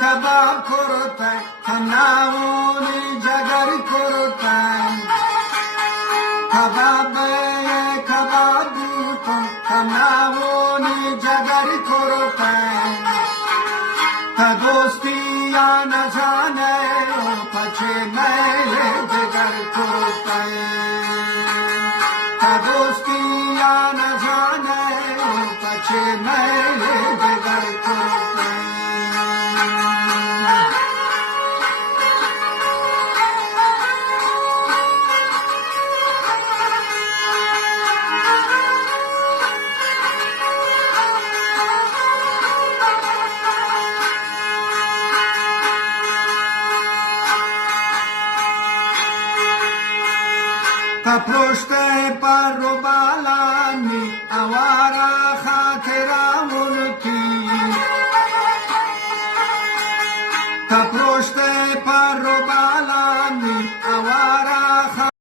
kebab kurutay, kanavuni jagar kurutay. Kebab buton, kanavuni jagar kurutay. Ta dosti na jane, o pache maile jagar kurutay. Ta dosti na jane, o pache maile jagar kurutay. Kaproshte parrobalani, awara khatera mulki.